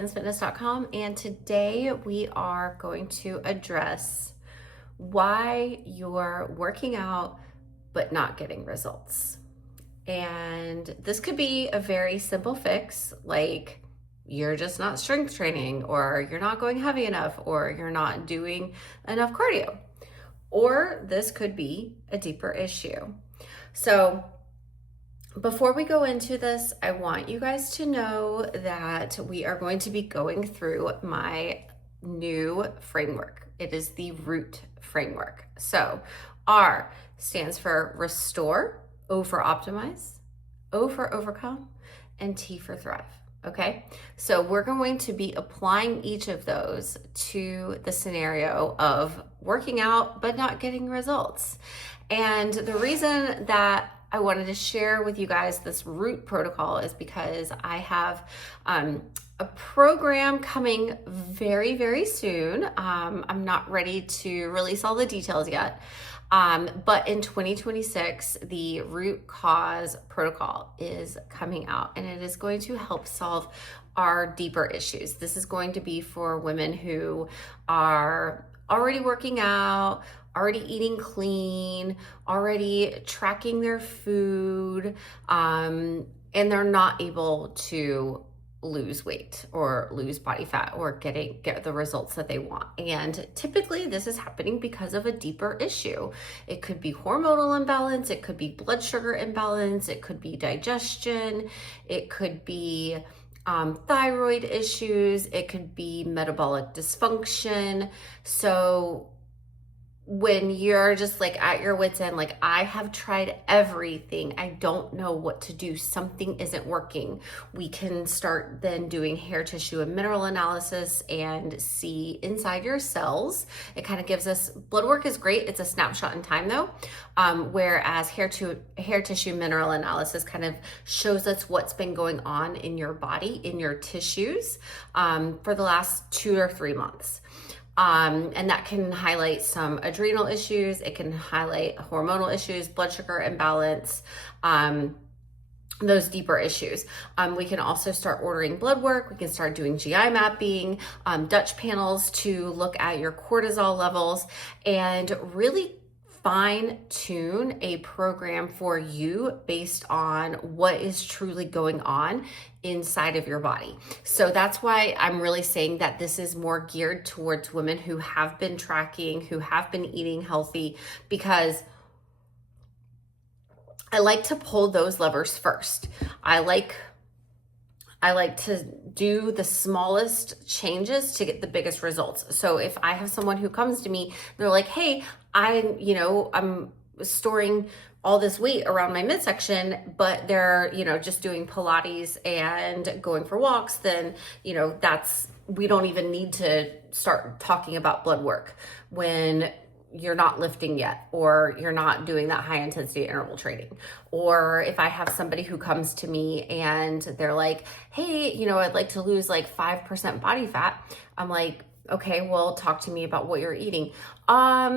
brilliancefitness.com, and today we are going to address why you're working out but not getting results. And this could be a very simple fix, like you're just not strength training, or you're not going heavy enough, or you're not doing enough cardio. Or this could be a deeper issue. So before we go into this, I want you guys to know that we are going to be going through my new framework. It is the ROOT framework. So R stands for restore, O for optimize, O for overcome, and T for thrive. Okay, so we're going to be applying each of those to the scenario of working out but not getting results. And the reason that I wanted to share with you guys this ROOT protocol is because I have a program coming very, very soon. I'm not ready to release all the details yet. But in 2026, the root cause protocol is coming out, and it is going to help solve our deeper issues. This is going to be for women who are already working out, already eating clean, already tracking their food, and they're not able to lose weight or lose body fat or get the results that they want. And typically this is happening because of a deeper issue. It could be hormonal imbalance, it could be blood sugar imbalance, it could be digestion, it could be thyroid issues, it could be metabolic dysfunction. So when you're just like at your wit's end, like I have tried everything, I don't know what to do, something isn't working, we can start then doing hair tissue and mineral analysis and see inside your cells. It kind of gives us, blood work is great, it's a snapshot in time though, whereas hair tissue mineral analysis kind of shows us what's been going on in your body, in your tissues, for the last 2 or 3 months. And that can highlight some adrenal issues. It can highlight hormonal issues, blood sugar imbalance, those deeper issues. We can also start ordering blood work. We can start doing GI mapping, Dutch panels to look at your cortisol levels, and really fine tune a program for you based on what is truly going on inside of your body. So that's why I'm really saying that this is more geared towards women who have been tracking, who have been eating healthy, because I like to pull those levers first. I like to do the smallest changes to get the biggest results. So if I have someone who comes to me, they're like, hey, I'm storing all this weight around my midsection, but they're, just doing Pilates and going for walks, then, we don't even need to start talking about blood work when you're not lifting yet, or you're not doing that high intensity interval training. Or if I have somebody who comes to me and they're like, hey, I'd like to lose like 5% body fat. I'm like, okay, well, talk to me about what you're eating. I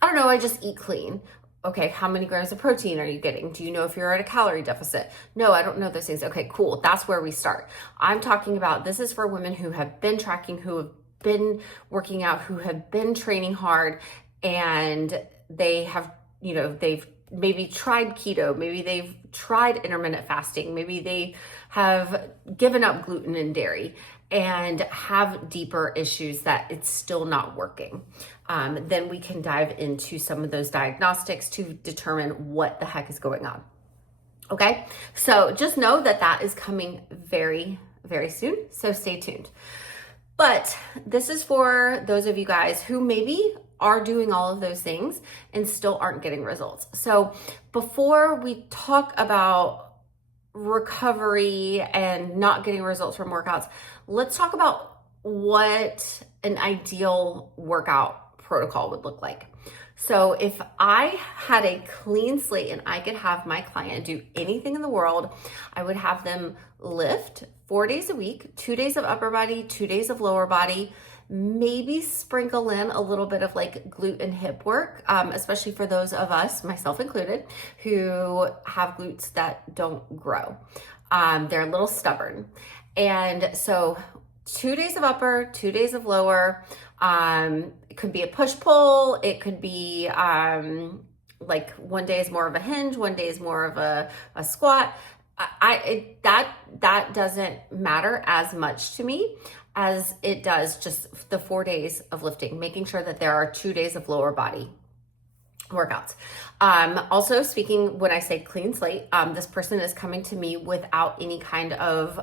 don't know, I just eat clean. Okay, how many grams of protein are you getting? Do you know if you're at a calorie deficit? No, I don't know those things. Okay, cool. That's where we start. I'm talking about, this is for women who have been tracking, who have been working out, who have been training hard, and they have, they've maybe tried keto, maybe they've tried intermittent fasting, maybe they have given up gluten and dairy and have deeper issues that it's still not working. Then we can dive into some of those diagnostics to determine what the heck is going on. Okay, so just know that that is coming very, very soon, so stay tuned. But this is for those of you guys who maybe are doing all of those things and still aren't getting results. So before we talk about recovery and not getting results from workouts, let's talk about what an ideal workout protocol would look like. So if I had a clean slate and I could have my client do anything in the world, I would have them lift 4 days a week, 2 days of upper body, 2 days of lower body, maybe sprinkle in a little bit of like glute and hip work, especially for those of us, myself included, who have glutes that don't grow. They're a little stubborn. And so 2 days of upper, 2 days of lower. It could be a push pull. It could be like one day is more of a hinge, one day is more of a squat. That doesn't matter as much to me as it does just the 4 days of lifting, making sure that there are 2 days of lower body workouts. Also speaking, when I say clean slate, this person is coming to me without any kind of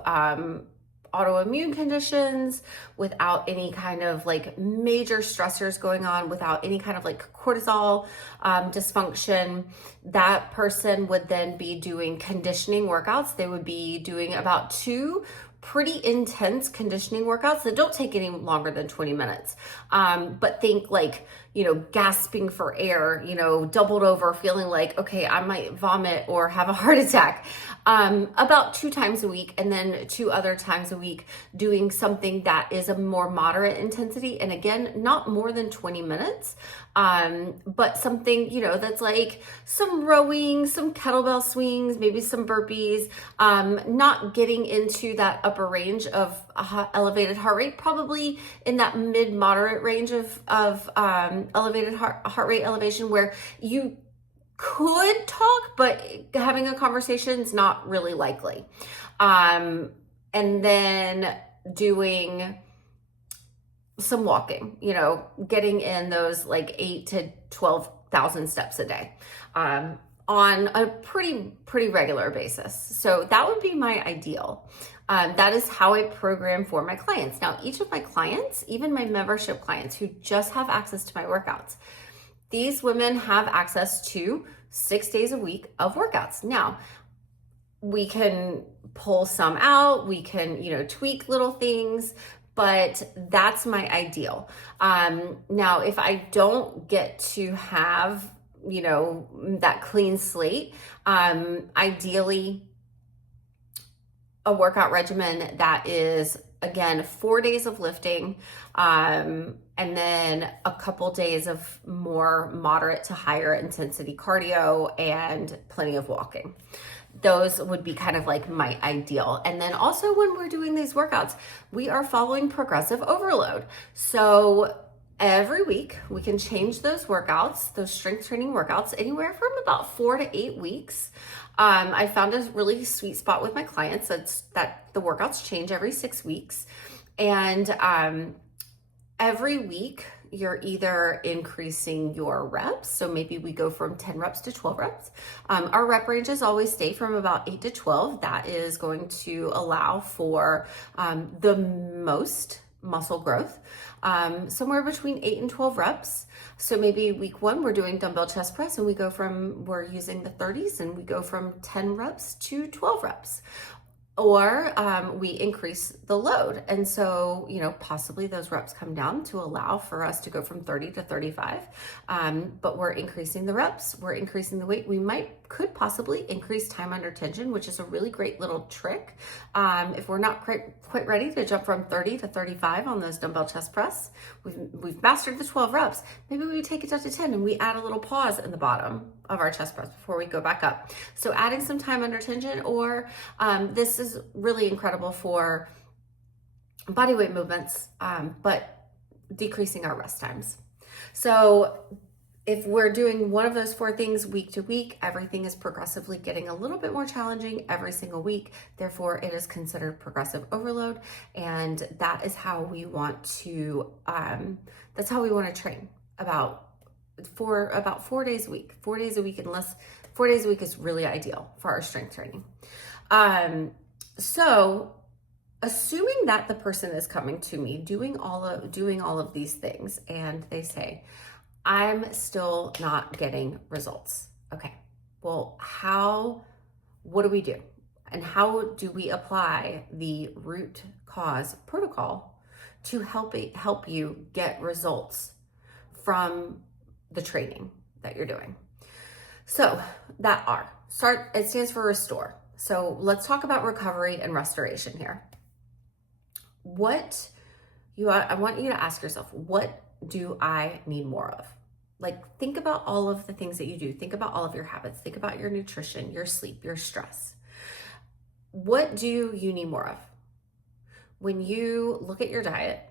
autoimmune conditions, without any kind of like major stressors going on, without any kind of like cortisol dysfunction. That person would then be doing conditioning workouts. They would be doing about 2 pretty intense conditioning workouts that don't take any longer than 20 minutes. But think like, gasping for air, doubled over, feeling like, okay, I might vomit or have a heart attack, about 2 times a week. And then 2 other times a week doing something that is a more moderate intensity. And again, not more than 20 minutes, but something, that's like some rowing, some kettlebell swings, maybe some burpees, not getting into that upper range of elevated heart rate, probably in that mid-moderate range of elevated heart rate elevation, where you could talk, but having a conversation is not really likely. And then doing some walking, getting in those like 8 to 12,000 steps a day, on a pretty regular basis. So that would be my ideal. That is how I program for my clients. Now, each of my clients, even my membership clients who just have access to my workouts, these women have access to 6 days a week of workouts. Now, we can pull some out, we can, tweak little things, but that's my ideal. Now, if I don't get to have, that clean slate, ideally a workout regimen that is, again, 4 days of lifting, and then a couple days of more moderate to higher intensity cardio and plenty of walking. Those would be kind of like my ideal. And then also when we're doing these workouts, we are following progressive overload. So every week we can change those workouts, those strength training workouts, anywhere from about 4 to 8 weeks. I found a really sweet spot with my clients that the workouts change every 6 weeks. And every week you're either increasing your reps. So maybe we go from 10 reps to 12 reps. Our rep ranges always stay from about 8 to 12. That is going to allow for the most muscle growth, somewhere between 8 and 12 reps. So maybe week 1, we're doing dumbbell chest press and we're using the 30s and we go from 10 reps to 12 reps. Or we increase the load. And so, possibly those reps come down to allow for us to go from 30 to 35. But we're increasing the reps, we're increasing the weight. We could possibly increase time under tension, which is a really great little trick. If we're not quite ready to jump from 30 to 35 on those dumbbell chest press, we've mastered the 12 reps. Maybe we take it down to 10 and we add a little pause in the bottom of our chest press before we go back up. So adding some time under tension, or this is really incredible for body weight movements, but decreasing our rest times. So if we're doing one of those 4 things week to week, everything is progressively getting a little bit more challenging every single week. Therefore, it is considered progressive overload. And that is how we want to, train for about 4 days a week. 4 days a week, unless 4 days a week is really ideal for our strength training. So assuming that the person is coming to me doing all of these things and they say, I'm still not getting results. Okay, well, what do we do? And how do we apply the root cause protocol to help you get results from the training that you're doing? So it stands for restore. So let's talk about recovery and restoration here. I want you to ask yourself, what do I need more of? Like, think about all of the things that you do. Think about all of your habits. Think about your nutrition, your sleep, your stress. What do you need more of? when you look at your diet,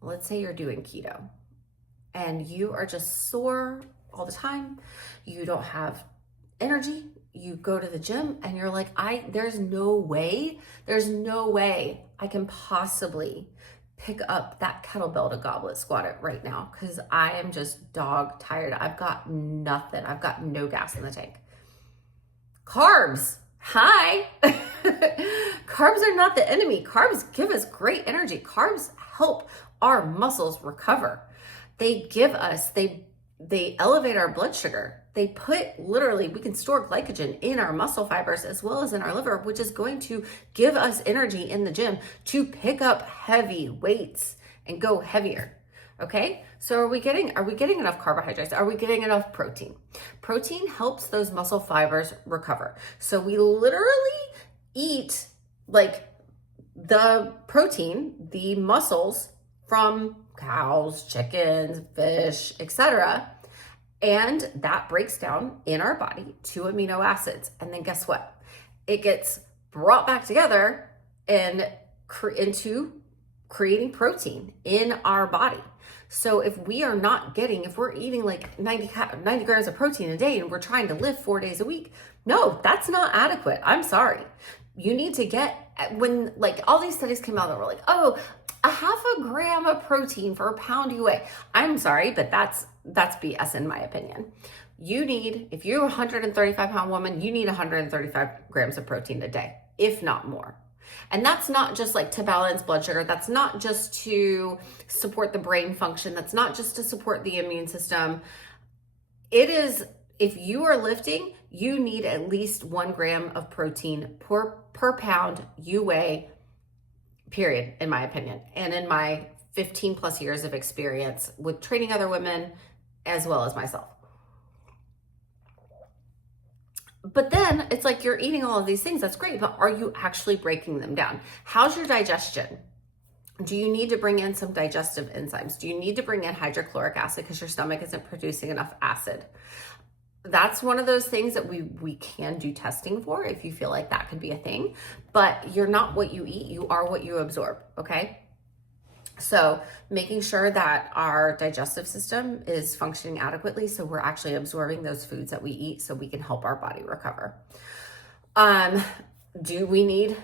let's say you're doing keto and you are just sore all the time, you don't have energy, you go to the gym and you're like, there's no way I can possibly pick up that kettlebell to goblet squat it right now because I am just dog tired. I've got nothing. I've got no gas in the tank. Carbs. Hi. Carbs are not the enemy. Carbs give us great energy. Carbs help our muscles recover. They elevate our blood sugar. They we can store glycogen in our muscle fibers as well as in our liver, which is going to give us energy in the gym to pick up heavy weights and go heavier. Okay, so are we getting enough carbohydrates? Are we getting enough protein? Protein helps those muscle fibers recover. So we literally eat like the protein, the muscles from cows, chickens, fish, etc. And that breaks down in our body to amino acids. And then guess what? It gets brought back together and into creating protein in our body. So if we're eating like 90 grams of protein a day and we're trying to live 4 days a week, no, that's not adequate. I'm sorry. You need to when like all these studies came out that were like, oh, a half a gram of protein for a pound you weigh. I'm sorry, but that's BS in my opinion. If you're a 135 pound woman, you need 135 grams of protein a day, if not more. And that's not just like to balance blood sugar. That's not just to support the brain function. That's not just to support the immune system. It is, if you are lifting, you need at least 1 gram of protein per pound you weigh, period, in my opinion. And in my 15 plus years of experience with training other women as well as myself. But then it's like you're eating all of these things. That's great. But are you actually breaking them down? How's your digestion? Do you need to bring in some digestive enzymes? Do you need to bring in hydrochloric acid because your stomach isn't producing enough acid? That's one of those things that we can do testing for if you feel like that could be a thing. But you're not what you eat. You are what you absorb. Okay? So making sure that our digestive system is functioning adequately so we're actually absorbing those foods that we eat so we can help our body recover. Do we need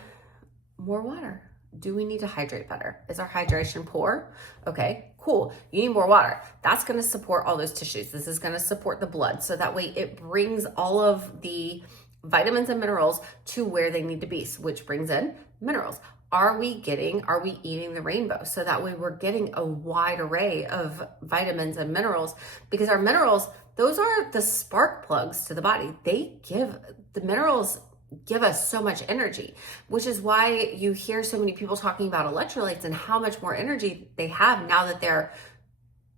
more water? Do we need to hydrate better? Is our hydration poor? Okay, cool. You need more water. That's going to support all those tissues. This is going to support the blood. So that way it brings all of the vitamins and minerals to where they need to be, which brings in minerals. Are we eating the rainbow? So that way we're getting a wide array of vitamins and minerals, because our minerals, those are the spark plugs to the body. The minerals give us so much energy, which is why you hear so many people talking about electrolytes and how much more energy they have now that they're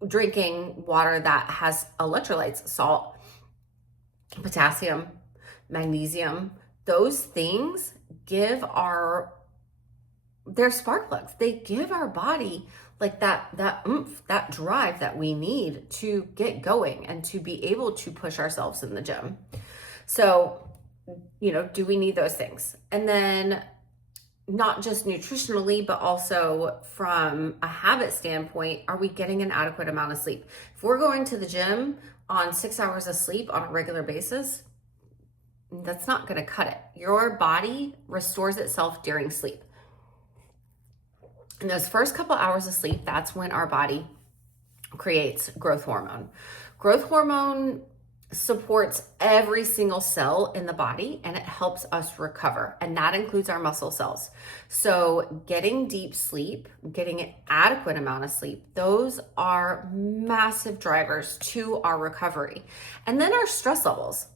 drinking water that has electrolytes, salt, potassium, magnesium. Those things they're spark plugs. They give our body like that oomph, that drive that we need to get going and to be able to push ourselves in the gym. So, do we need those things? And then not just nutritionally, but also from a habit standpoint, are we getting an adequate amount of sleep? If we're going to the gym on 6 hours of sleep on a regular basis, that's not going to cut it. Your body restores itself during sleep. In those first couple hours of sleep, that's when our body creates growth hormone. Growth hormone supports every single cell in the body and it helps us recover. And that includes our muscle cells. So getting deep sleep, getting an adequate amount of sleep, those are massive drivers to our recovery. And then our stress levels.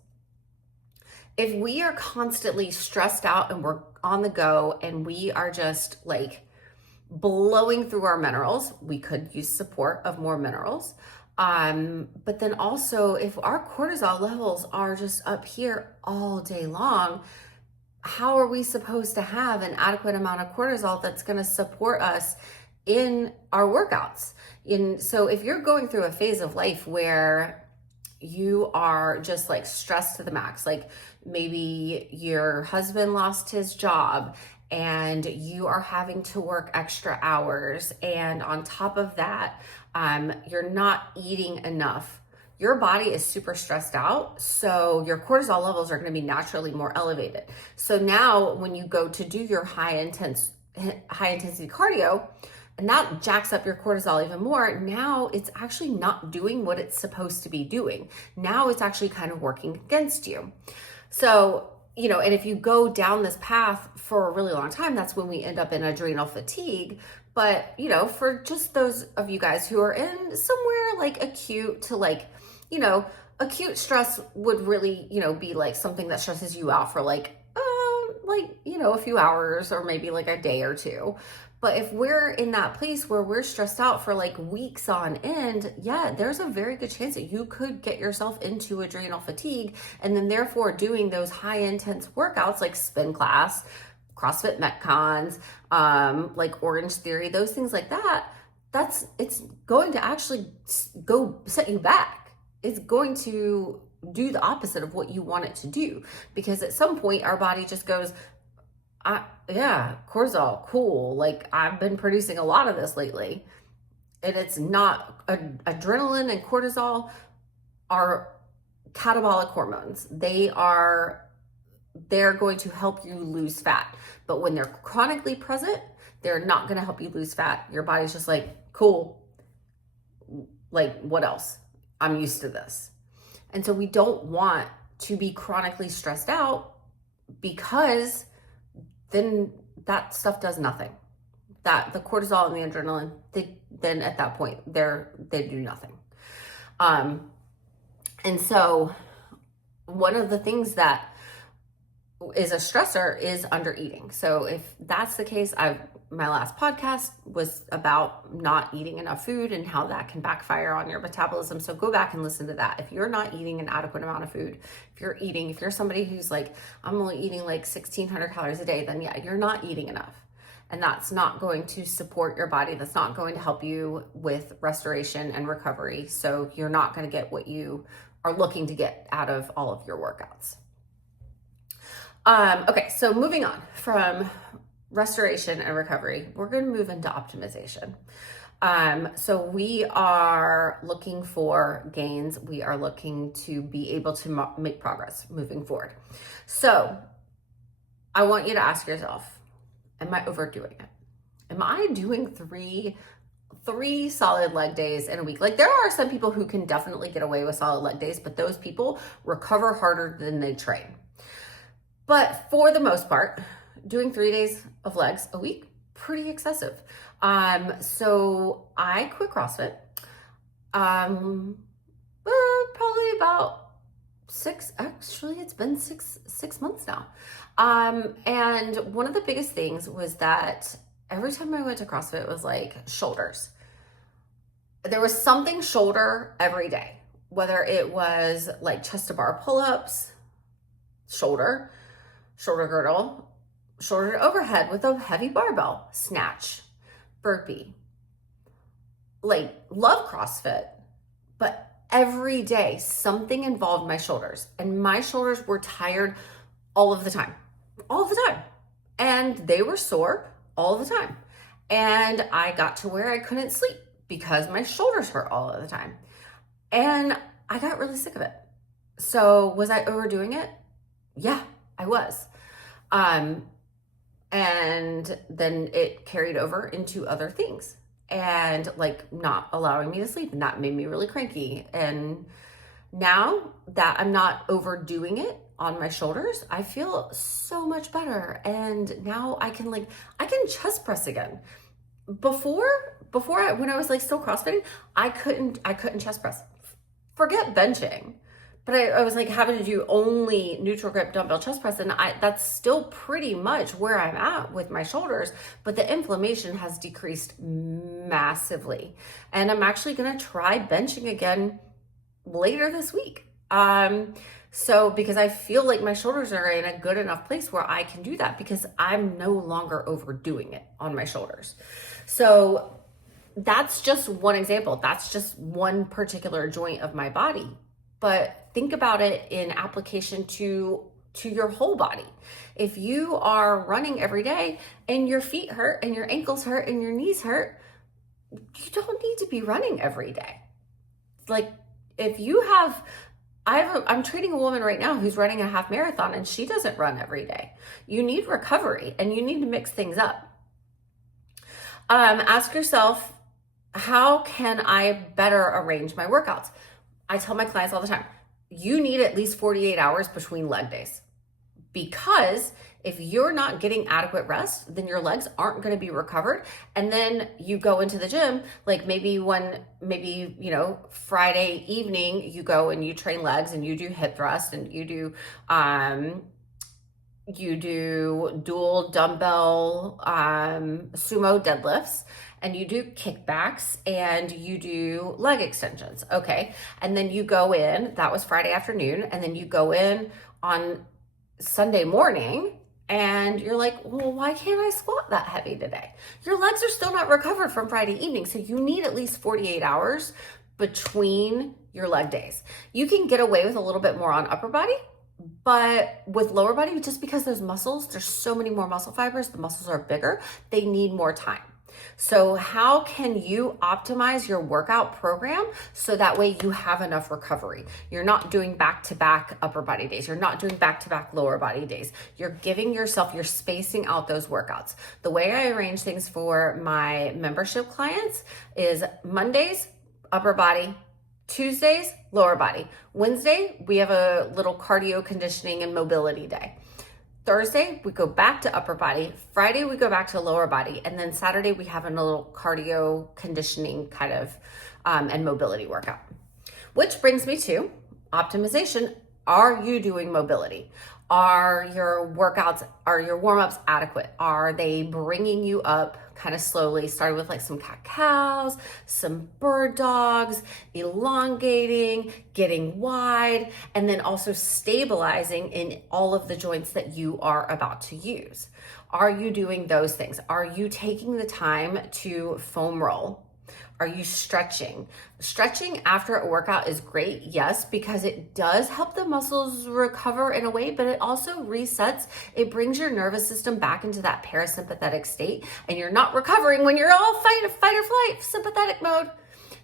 If we are constantly stressed out and we're on the go and we are just like blowing through our minerals, we could use support of more minerals. But then also if our cortisol levels are just up here all day long, how are we supposed to have an adequate amount of cortisol that's going to support us in our workouts? So if you're going through a phase of life where you are just like stressed to the max, like maybe your husband lost his job and you are having to work extra hours, and on top of that, you're not eating enough, your body is super stressed out. So your cortisol levels are going to be naturally more elevated. So now when you go to do your high intensity cardio, and that jacks up your cortisol even more, now it's actually not doing what it's supposed to be doing. Now it's actually kind of working against you. So, and if you go down this path for a really long time, that's when we end up in adrenal fatigue. But, for just those of you guys who are in somewhere like acute to like, acute stress would really, be like something that stresses you out for a few hours or maybe like a day or two. But if we're in that place where we're stressed out for like weeks on end, yeah, there's a very good chance that you could get yourself into adrenal fatigue, and then therefore doing those high intense workouts like spin class, CrossFit Metcons, like Orange Theory, those things like that, it's going to actually go set you back. It's going to do the opposite of what you want it to do, because at some point our body just goes, yeah, cortisol, cool. Like I've been producing a lot of this lately, and it's not. Adrenaline and cortisol are catabolic hormones. They're going to help you lose fat, but when they're chronically present, they're not going to help you lose fat. Your body's just like, cool. Like what else? I'm used to this. And so we don't want to be chronically stressed out, because then that stuff does nothing. That the cortisol and the adrenaline, then at that point they do nothing. And so one of the things that is a stressor is undereating. So if that's the case, my last podcast was about not eating enough food and how that can backfire on your metabolism. So go back and listen to that. If you're not eating an adequate amount of food, if you're somebody who's like, I'm only eating like 1,600 calories a day, then yeah, you're not eating enough. And that's not going to support your body. That's not going to help you with restoration and recovery. So you're not going to get what you are looking to get out of all of your workouts. Okay, so moving on from restoration and recovery, we're going to move into optimization. So we are looking for gains. We are looking to be able to make progress moving forward. So I want you to ask yourself, am I overdoing it? Am I doing three solid leg days in a week? Like there are some people who can definitely get away with solid leg days, but those people recover harder than they train. But for the most part, doing 3 days of legs a week, pretty excessive. So I quit CrossFit, probably about it's been six months now. And one of the biggest things was that every time I went to CrossFit, it was like shoulders. There was something shoulder every day, whether it was like chest to bar pull-ups, shoulder girdle, shoulder to overhead with a heavy barbell, snatch, burpee. Like, love CrossFit, but every day something involved my shoulders, and my shoulders were tired all of the time. And they were sore all the time. And I got to where I couldn't sleep because my shoulders hurt all of the time. And I got really sick of it. So was I overdoing it? Yeah, I was. And then it carried over into other things, and like not allowing me to sleep, and that made me really cranky. And now that I'm not overdoing it on my shoulders, I feel so much better. And now I can chest press again. Before when I was like still CrossFitting, I couldn't chest press. Forget benching. But I was like having to do only neutral grip dumbbell chest press, and that's still pretty much where I'm at with my shoulders, but the inflammation has decreased massively. And I'm actually gonna try benching again later this week. So because I feel like my shoulders are in a good enough place where I can do that, because I'm no longer overdoing it on my shoulders. So that's just one example. That's just one particular joint of my body. But think about it in application to to your whole body. If you are running every day and your feet hurt and your ankles hurt and your knees hurt, you don't need to be running every day. Like if you have, I'm treating a woman right now who's running a half marathon and she doesn't run every day. You need recovery and you need to mix things up. Ask yourself, how can I better arrange my workouts? I tell my clients all the time, you need at least 48 hours between leg days, because if you're not getting adequate rest, then your legs aren't going to be recovered. And then you go into the gym, like maybe Friday evening, you go and you train legs and you do hip thrust and you do dual dumbbell sumo deadlifts, and you do kickbacks and you do leg extensions. Okay. And then you go in, that was Friday afternoon. And then you go in on Sunday morning and you're like, well, why can't I squat that heavy today? Your legs are still not recovered from Friday evening. So you need at least 48 hours between your leg days. You can get away with a little bit more on upper body, but with lower body, just because those muscles, there's so many more muscle fibers, the muscles are bigger, they need more time. So how can you optimize your workout program so that way you have enough recovery? You're not doing back-to-back upper body days. You're not doing back-to-back lower body days. You're spacing out those workouts. The way I arrange things for my membership clients is Mondays, upper body, Tuesdays, lower body. Wednesday, we have a little cardio conditioning and mobility day. Thursday, we go back to upper body. Friday, we go back to lower body. And then Saturday, we have a little cardio conditioning kind of and mobility workout. Which brings me to optimization. Are you doing mobility? Are your warm-ups adequate? Are they bringing you up kind of slowly, starting with like some cat-cows, some bird dogs, elongating, getting wide, and then also stabilizing in all of the joints that you are about to use? Are you doing those things? Are you taking the time to foam roll? Are you stretching? Stretching after a workout is great, yes, because it does help the muscles recover in a way, but it also resets. It brings your nervous system back into that parasympathetic state, and you're not recovering when you're all fight or flight, sympathetic mode.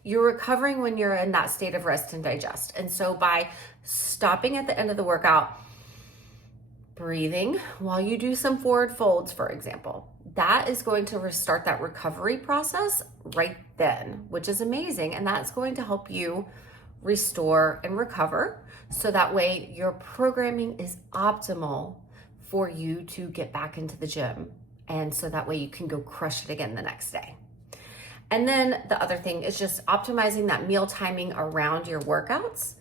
You're recovering when you're in that state of rest and digest. And so by stopping at the end of the workout, breathing while you do some forward folds, for example, that is going to restart that recovery process right then, which is amazing. And that's going to help you restore and recover. So that way your programming is optimal for you to get back into the gym. And so that way you can go crush it again the next day. And then the other thing is just optimizing that meal timing around your workouts.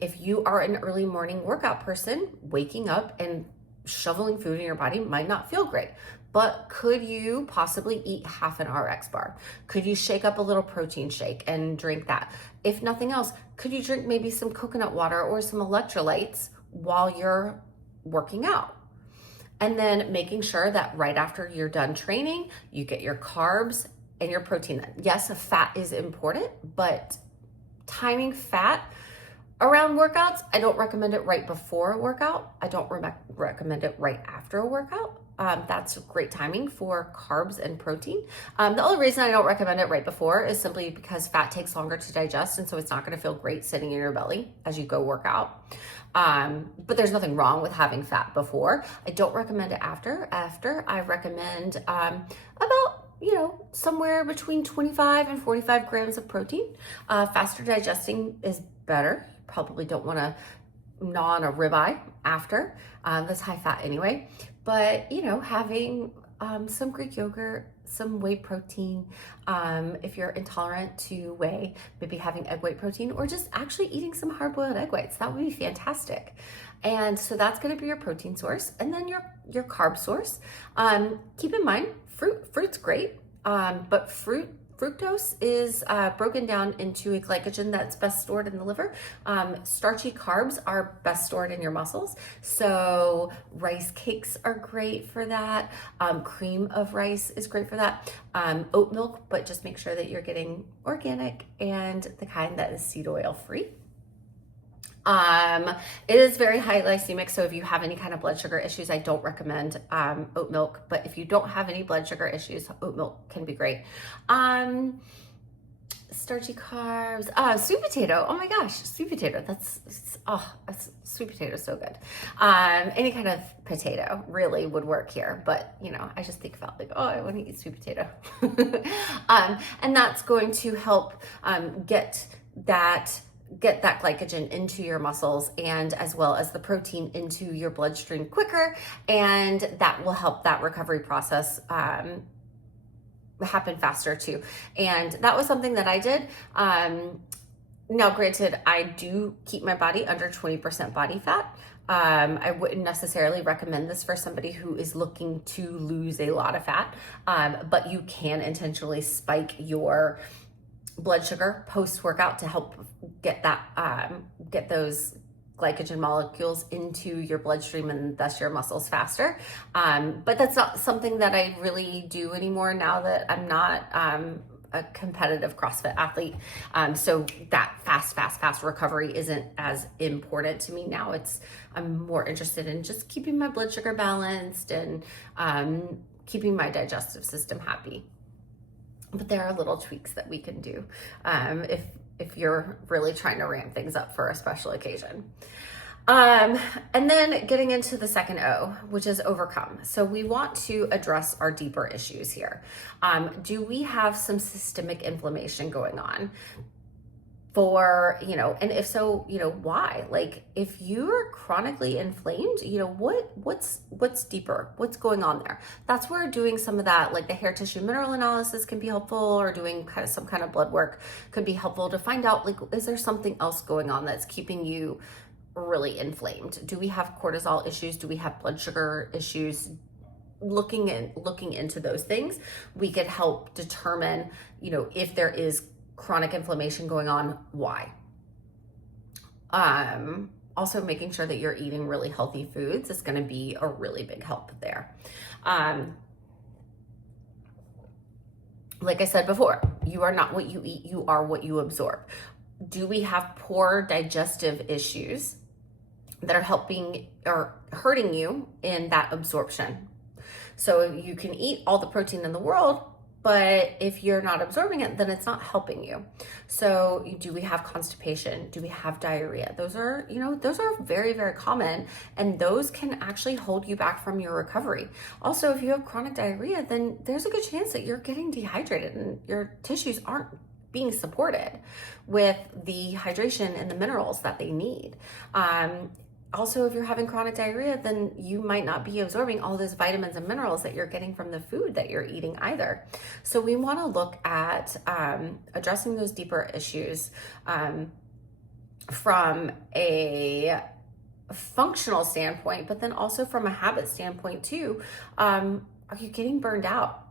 If you are an early morning workout person, waking up and shoveling food in your body might not feel great, but could you possibly eat half an RX bar? Could you shake up a little protein shake and drink that? If nothing else, could you drink maybe some coconut water or some electrolytes while you're working out? And then making sure that right after you're done training, you get your carbs and your protein. Yes, fat is important, but timing fat around workouts, I don't recommend it right before a workout. I don't recommend it right after a workout. That's great timing for carbs and protein. The only reason I don't recommend it right before is simply because fat takes longer to digest, and so it's not going to feel great sitting in your belly as you go work out. But there's nothing wrong with having fat before. I don't recommend it after. I recommend about somewhere between 25 and 45 grams of protein. Faster digesting is better. Probably don't want to gnaw on a ribeye after. That's high fat anyway. But, having some Greek yogurt, some whey protein, if you're intolerant to whey, maybe having egg white protein, or just actually eating some hard-boiled egg whites. That would be fantastic. And so that's going to be your protein source. And then your carb source. Keep in mind, fruit's great, but fructose is broken down into a glycogen that's best stored in the liver. Starchy carbs are best stored in your muscles. So rice cakes are great for that. Cream of rice is great for that. Oat milk, but just make sure that you're getting organic and the kind that is seed oil free. It is very high glycemic, so if you have any kind of blood sugar issues, I don't recommend oat milk. But if you don't have any blood sugar issues, oat milk can be great. Starchy carbs. Sweet potato. Oh my gosh, sweet potato. Sweet potato is so good. Any kind of potato really would work here, but I just think about like, oh, I want to eat sweet potato. And that's going to help get that glycogen into your muscles, and as well as the protein into your bloodstream quicker, and that will help that recovery process happen faster too. And that was something that I did. Now granted, I do keep my body under 20% body fat. I wouldn't necessarily recommend this for somebody who is looking to lose a lot of fat, but you can intentionally spike your blood sugar post-workout to help get those glycogen molecules into your bloodstream and thus your muscles faster. But that's not something that I really do anymore now that I'm not a competitive CrossFit athlete. So that fast recovery isn't as important to me now. I'm more interested in just keeping my blood sugar balanced and keeping my digestive system happy. But there are little tweaks that we can do if you're really trying to ramp things up for a special occasion. And then getting into the second O, which is overcome. So we want to address our deeper issues here. Do we have some systemic inflammation going on? And if so, why? Like, if you're chronically inflamed, what's deeper? What's going on there? That's where doing some of that, like the hair tissue mineral analysis, can be helpful, or doing kind of some kind of blood work could be helpful to find out, like, is there something else going on that's keeping you really inflamed? Do we have cortisol issues? Do we have blood sugar issues? Looking into those things, we could help determine, if there is chronic inflammation going on, why. Also making sure that you're eating really healthy foods is going to be a really big help there. Like I said before, you are not what you eat, you are what you absorb. Do we have poor digestive issues that are helping or hurting you in that absorption? So you can eat all the protein in the world, but if you're not absorbing it, then it's not helping you. So do we have constipation? Do we have diarrhea? Those are very, very common, and those can actually hold you back from your recovery. Also, if you have chronic diarrhea, then there's a good chance that you're getting dehydrated and your tissues aren't being supported with the hydration and the minerals that they need. Also, if you're having chronic diarrhea, then you might not be absorbing all those vitamins and minerals that you're getting from the food that you're eating either. So we want to look at addressing those deeper issues from a functional standpoint, but then also from a habit standpoint too. Are you getting burned out?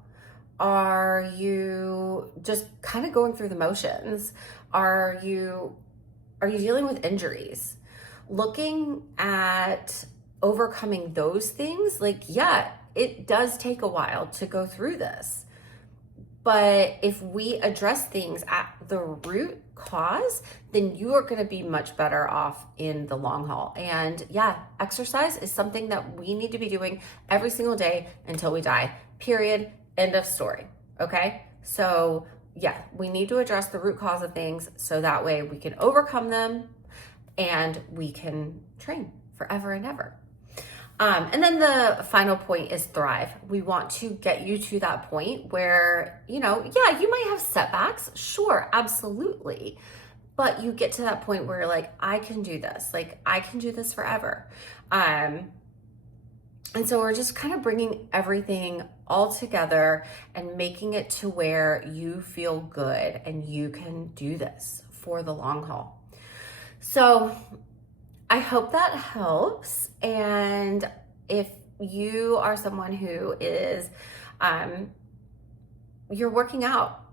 Are you just kind of going through the motions? Are you dealing with injuries? Looking at overcoming those things, it does take a while to go through this. But if we address things at the root cause, then you are going to be much better off in the long haul. And exercise is something that we need to be doing every single day until we die. Period. End of story. Okay? So we need to address the root cause of things so that way we can overcome them and we can train forever and ever. And then the final point is thrive. We want to get you to that point where, you might have setbacks. Sure, absolutely. But you get to that point where you're like, I can do this. Like, I can do this forever. And so we're just kind of bringing everything all together and making it to where you feel good and you can do this for the long haul. So I hope that helps. And if you are someone who is, you're working out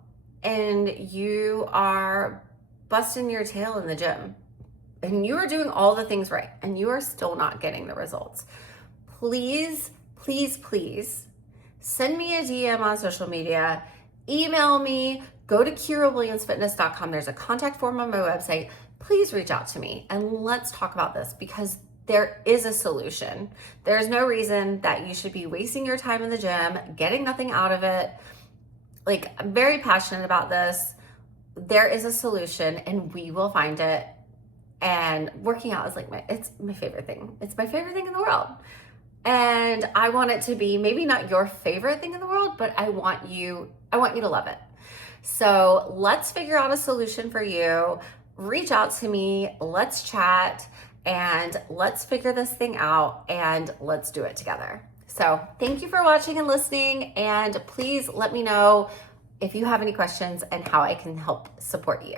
and you are busting your tail in the gym and you are doing all the things right and you are still not getting the results, please send me a DM on social media, email me, go to KiraWilliamsFitness.com. There's a contact form on my website. Please reach out to me and let's talk about this, because there is a solution. There's no reason that you should be wasting your time in the gym, getting nothing out of it. Like, I'm very passionate about this. There is a solution and we will find it. And working out is like it's my favorite thing. It's my favorite thing in the world. And I want it to be maybe not your favorite thing in the world, but I want you to love it. So let's figure out a solution for you. Reach out to me, let's chat, and let's figure this thing out and let's do it together. So thank you for watching and listening, and please let me know if you have any questions and how I can help support you.